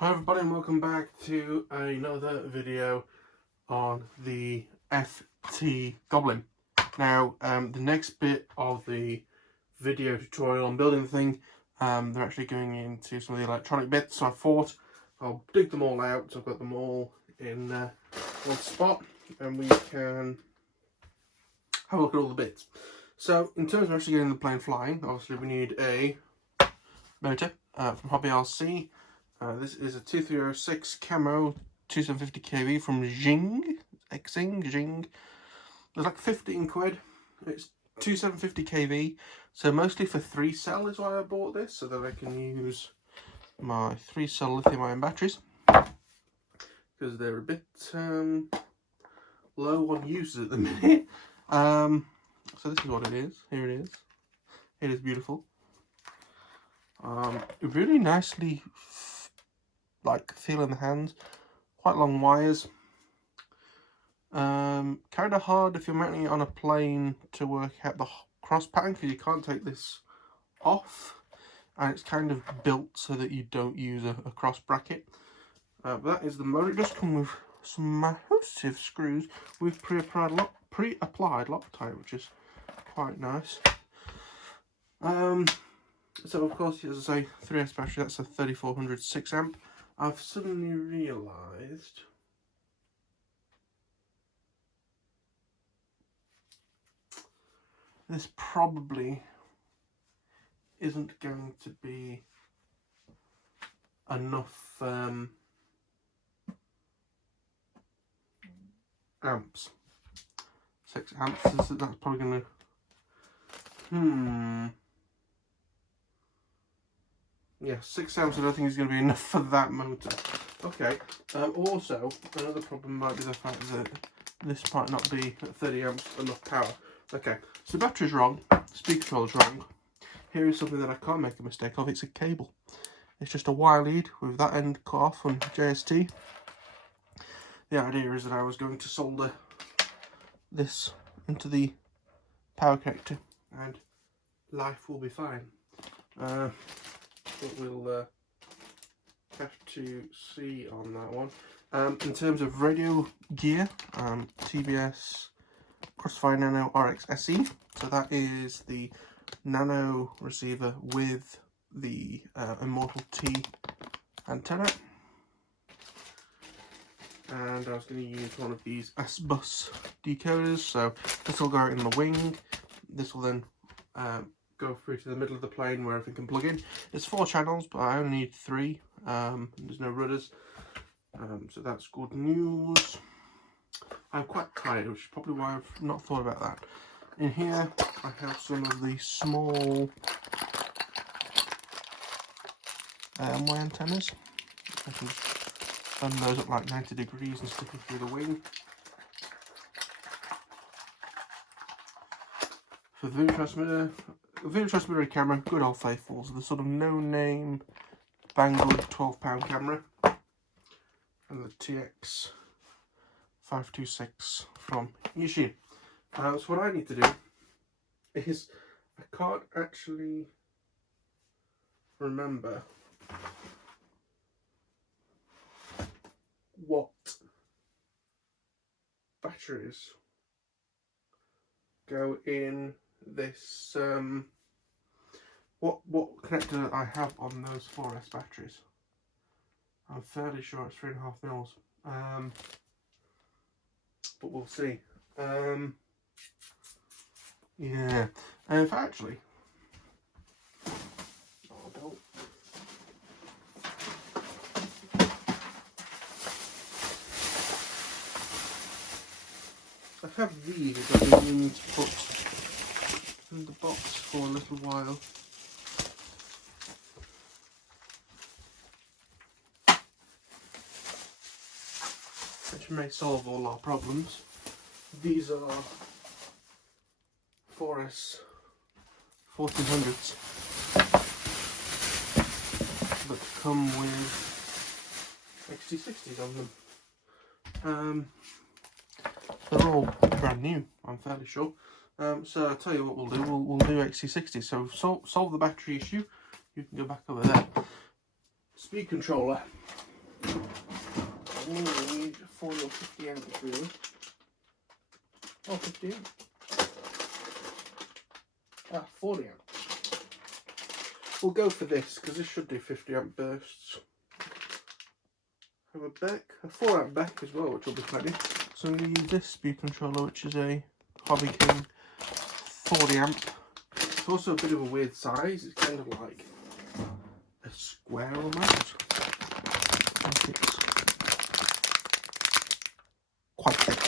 Hi everybody and welcome back to another video on the FT Goblin. Now the next bit of the video tutorial on building the thing, they're actually going into some of the electronic bits, so I thought I'll dig them all out so I've got them all in one spot and we can have a look at all the bits. So in terms of actually getting the plane flying, obviously we need a motor from Hobby LC. This is a 2306 Camo 2750 kV from Jing. It's like 15 quid. It's 2750 kV, so mostly for 3-cell is why I bought this, so that I can use my 3-cell lithium-ion batteries, because they're a bit low on uses at the minute. So this is what it is. Here it is. It is beautiful. Really nicely feel in the hands. Quite long wires. Kind of hard if you're mounting it on a plane to work out the cross pattern, because you can't take this off, and it's kind of built so that you don't use a cross bracket. But that is the motor. It does come with some massive screws with pre-applied Loctite, which is quite nice. So of course, as I say, 3S battery, that's a 3400 6-amp. I've suddenly realised this probably isn't going to be enough amps. 6 amps, that's probably going to... Yeah, 6 amps I don't think is going to be enough for that motor. Okay, also, another problem might be the fact that this might not be at 30 amps enough power. Okay, so the battery's wrong, speed controller's wrong. Here is something that I can't make a mistake of, it's a cable. It's just a wire lead with that end cut off on JST. The idea is that I was going to solder this into the power connector and life will be fine. But we'll have to see on that one. In terms of radio gear, TBS Crossfire Nano RX SE. So that is the nano receiver with the Immortal T antenna. And I was going to use one of these S-Bus decoders. So this will go out in the wing. This will then go through to the middle of the plane where everything can plug in. It's 4 channels, but I only need 3. There's no rudders, so that's good news. I'm quite tired, which is probably why I've not thought about that. In here, I have some of the small wire antennas. I can bend those up like 90 degrees and stick them through the wing. For the video transmitter camera, good old faithful, so the sort of no-name Banggood £12 camera, and the TX526 from Yishin. So what I need to do is, I can't actually remember what batteries go in this what connector I have on those 4S batteries. I'm fairly sure it's 3.5 mils, but we'll see. Yeah, and if actually, I have these that I've been meaning to put in the box for a little while. Which may solve all our problems. These are 4S 1400s that come with XT60s on them. They're all brand new, I'm fairly sure. So I'll tell you what we'll do. We'll do XT60. So solve the battery issue. You can go back over there. Speed controller. need 40 or 50 amps really. Oh, 50 amps. 40 amps. We'll go for this because this should do 50 amp bursts. Have a back, a 4 amp back as well, which will be plenty. So we use this speed controller, which is a Hobby King 40 amp. It's also a bit of a weird size. It's kind of like a square almost. I think it's quite thick.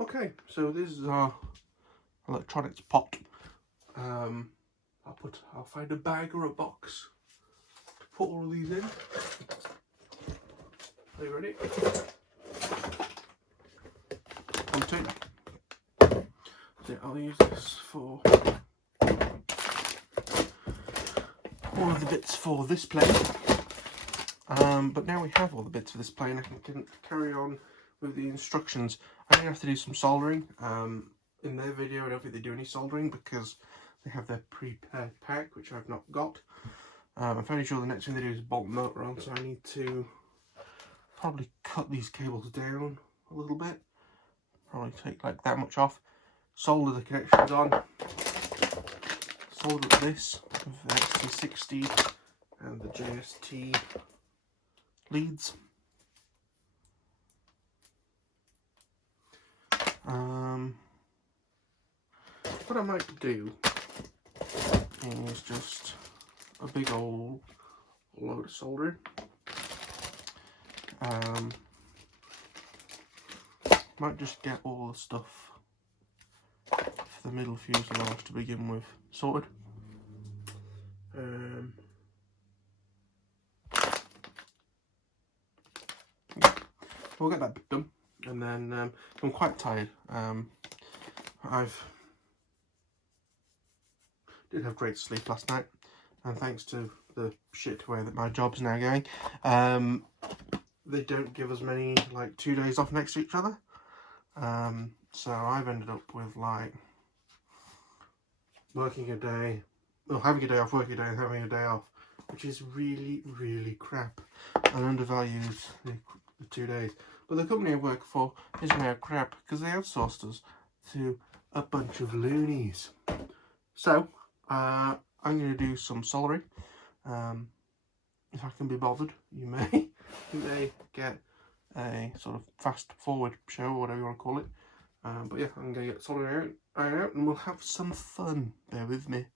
Okay, so this is our electronics pot. I'll find a bag or a box to put all of these in. Are you ready? 1, 2. So I'll use this for all of the bits for this plane. But now we have all the bits for this plane, I can carry on with the instructions. I'm going to have to do some soldering. In their video I don't think they do any soldering because they have their prepared pack, which I've not got. I'm fairly sure the next thing they do is bolt the motor on, so I need to probably cut these cables down a little bit. Probably take like that much off. Solder the connections on. Solder this with the XT60 and the JST leads. What I might do is just a big old load of soldering. Might just get all the stuff for the middle fuselage to begin with sorted. We'll get that bit done, and then I'm quite tired. Did have great sleep last night, and thanks to the shit way that my job's now going, they don't give us many like 2 days off next to each other. So I've ended up with like working a day, well, having a day off, working a day, and having a day off, which is really, really crap and undervalues the 2 days. But the company I work for is now crap because they outsourced us to a bunch of loonies. So I'm going to do some soldering. If I can be bothered, you may get a sort of fast forward show or whatever you want to call it. But yeah, I'm going to get soldering out and we'll have some fun. Bear with me.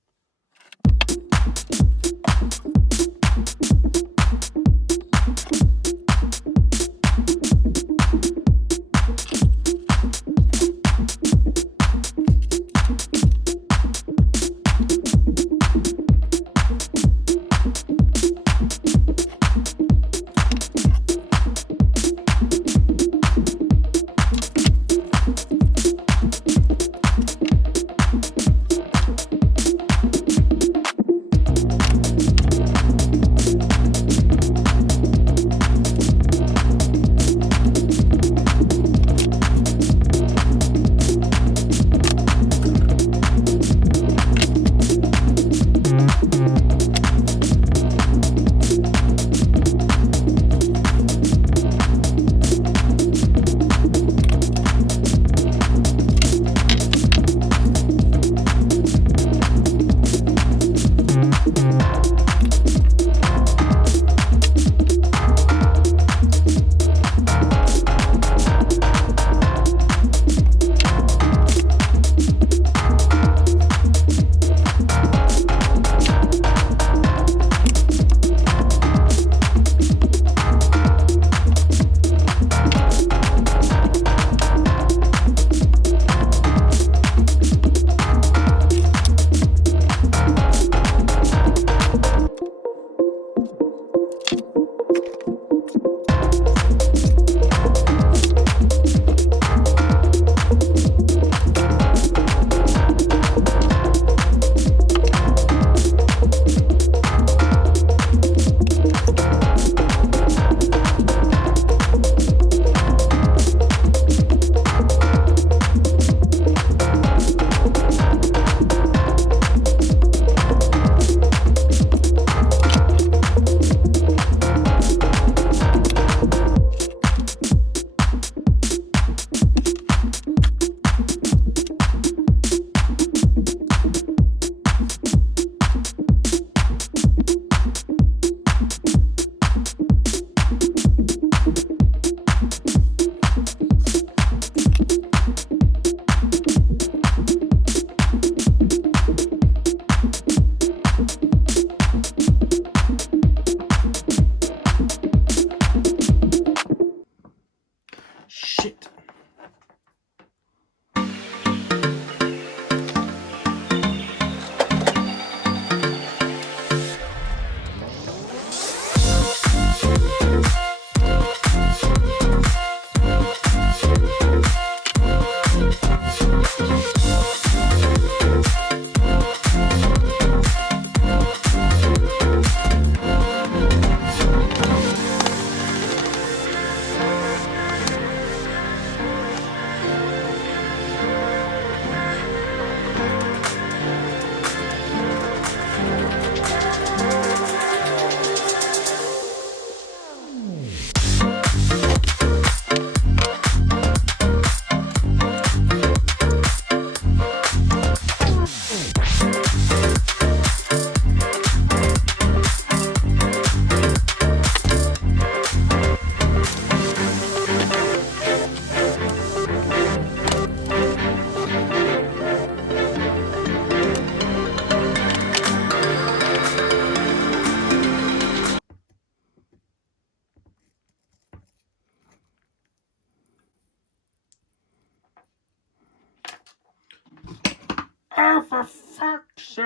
Oh, for fuck's sake!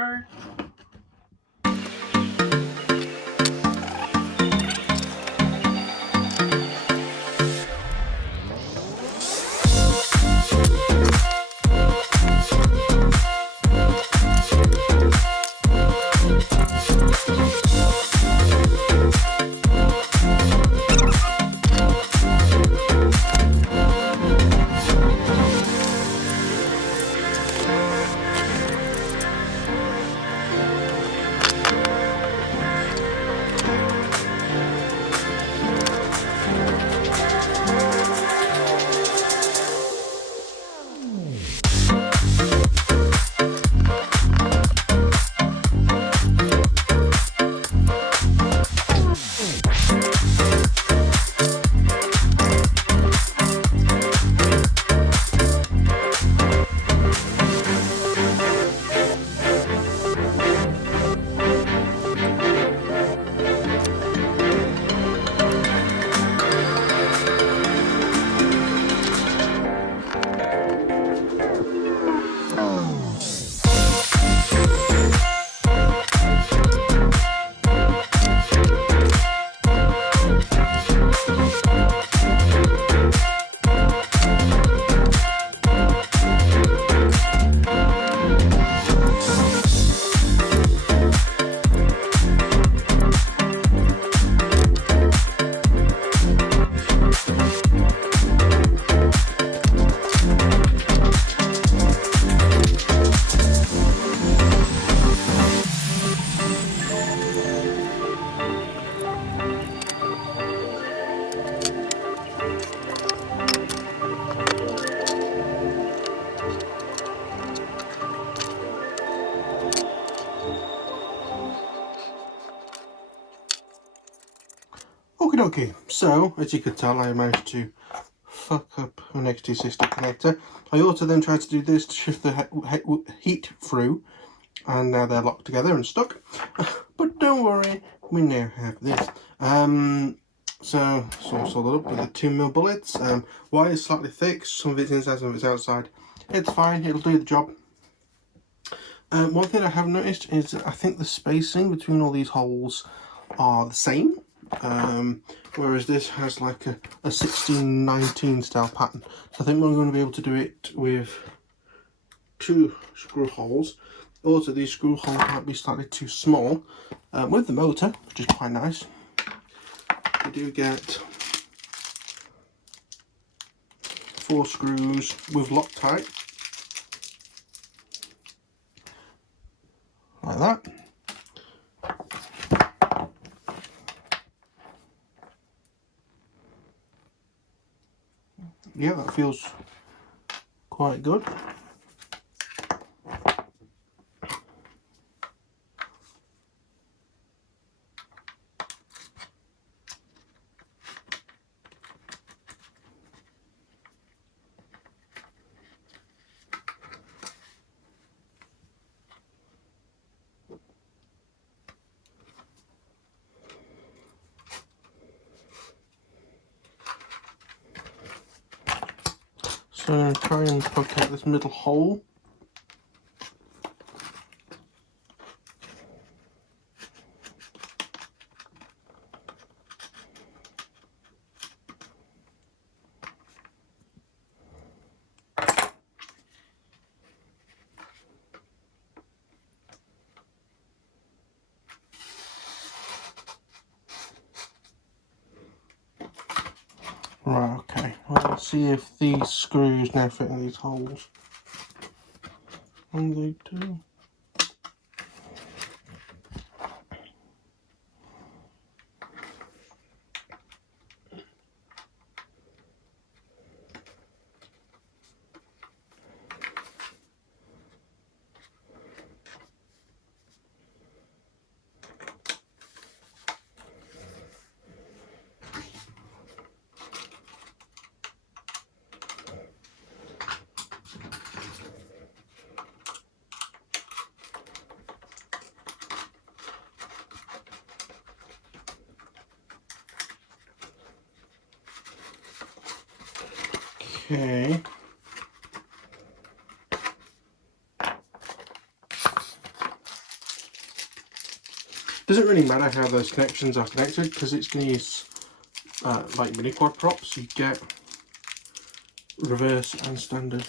Okie dokie, so as you could tell, I managed to fuck up an XT60 connector. I also then tried to do this to shift the heat through, and now they're locked together and stuck. But don't worry, we now have this. So it's all soldered up with the 2mm bullets. Wire is slightly thick, some of it's inside, some of it's outside. It's fine, it'll do the job. One thing I have noticed is that I think the spacing between all these holes are the same. Whereas this has like a 16-19 style pattern. So I think we're going to be able to do it with 2 screw holes. Also, these screw holes might be slightly too small. With the motor, which is quite nice, you do get 4 screws with Loctite, like that. Yeah, that feels quite good. So I'm going to try and poke out this middle hole. Right, okay. Well, let's see if these screws now fit in these holes. And they do. Okay. Doesn't really matter how those connections are connected because it's going to use like mini quad props. You get reverse and standard.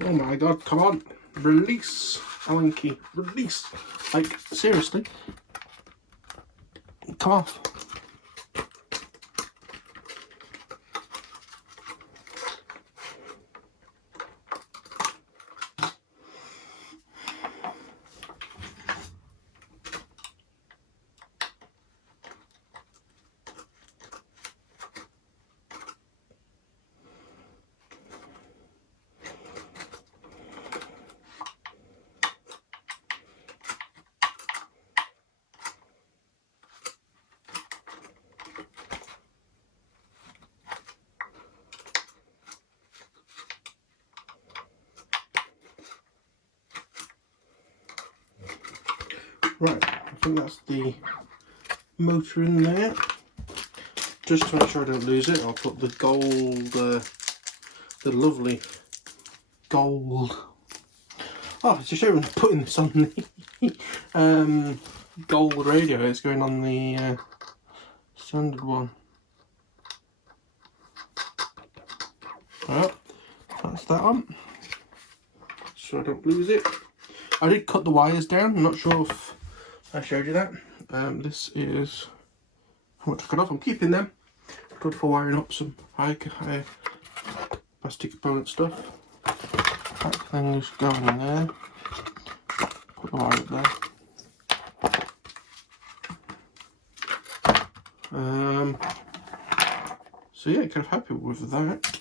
Oh my god, come on. Release, Allen key. Release. Like, seriously. Come off. Right, I think that's the motor in there. Just to make sure I don't lose it, I'll put the gold, the lovely gold. Oh, it's a shame I'm putting this on the gold radio. It's going on the standard one. Well, that's that on. So I don't lose it. I did cut the wires down. I'm not sure if I showed you that. This is how much I cut off. I'm keeping them. Good for wiring up some high plastic component stuff. That thing is going in there. Put the wire up there. So yeah, kind of happy with that.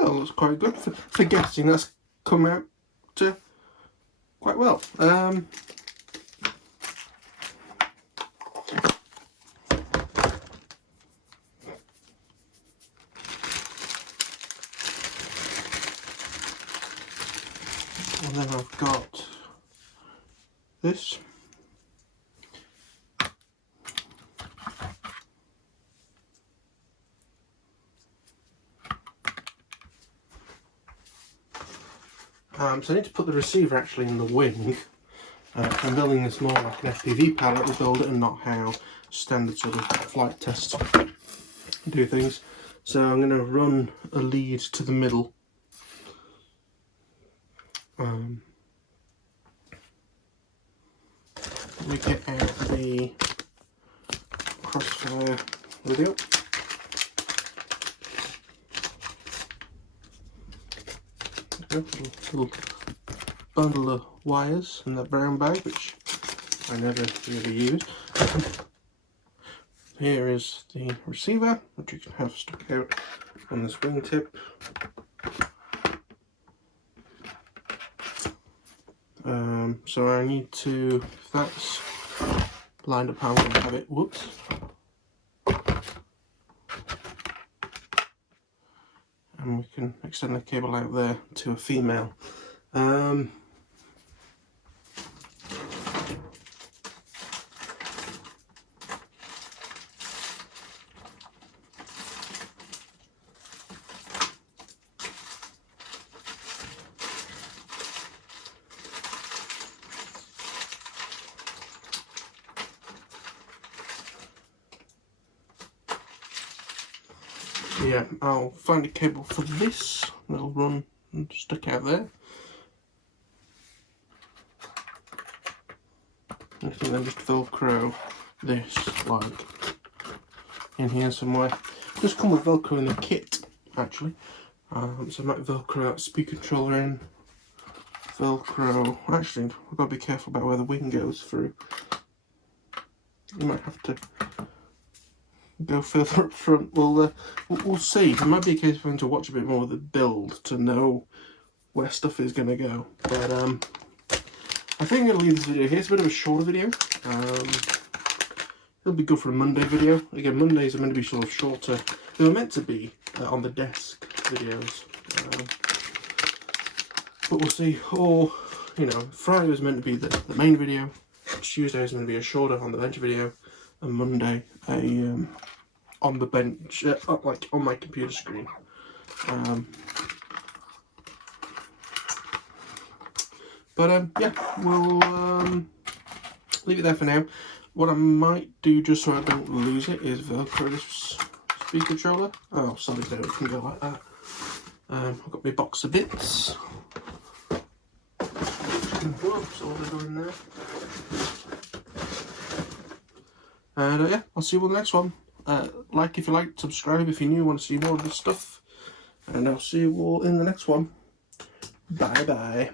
Yeah, looks quite good for guessing. That's come out quite well. And then I've got this. So I need to put the receiver actually in the wing. I'm building this more like an FPV pallet to build it and not how standard sort of FliteTest do things. So I'm going to run a lead to the middle. We get out the crossfire video. Little bundle of wires in that brown bag, which I never really use. Here is the receiver, which you can have stuck out on this wingtip. So I need to, if that's lined up how I'm going to have it, whoops. And we can extend the cable out there to a female. Yeah, I'll find a cable for this that'll run and stick out there. I think then just velcro this like in here somewhere. Just come with velcro in the kit actually. So I might velcro that speed controller in. Velcro, actually I've got to be careful about where the wing goes through. You might have to go further up front. We'll see. It might be a case of having to watch a bit more of the build to know where stuff is going to go. But I think I'm going to leave this video here. It's a bit of a shorter video. It'll be good for a Monday video. Again, Mondays are meant to be sort of shorter. They were meant to be on the desk videos. But we'll see. Or, you know, Friday was meant to be the main video. Tuesday is meant to be a shorter on the bench video. And Monday a on the bench, like on my computer screen. Yeah, we'll leave it there for now. What I might do, just so I don't lose it, is velcro this speed controller. Oh, sorry, there it can go like that. I've got my box of bits. Whoops, all they go in there. And yeah, I'll see you on the next one. Like if you like, subscribe if you're new, want to see more of this stuff. And I'll see you all in the next one. Bye bye.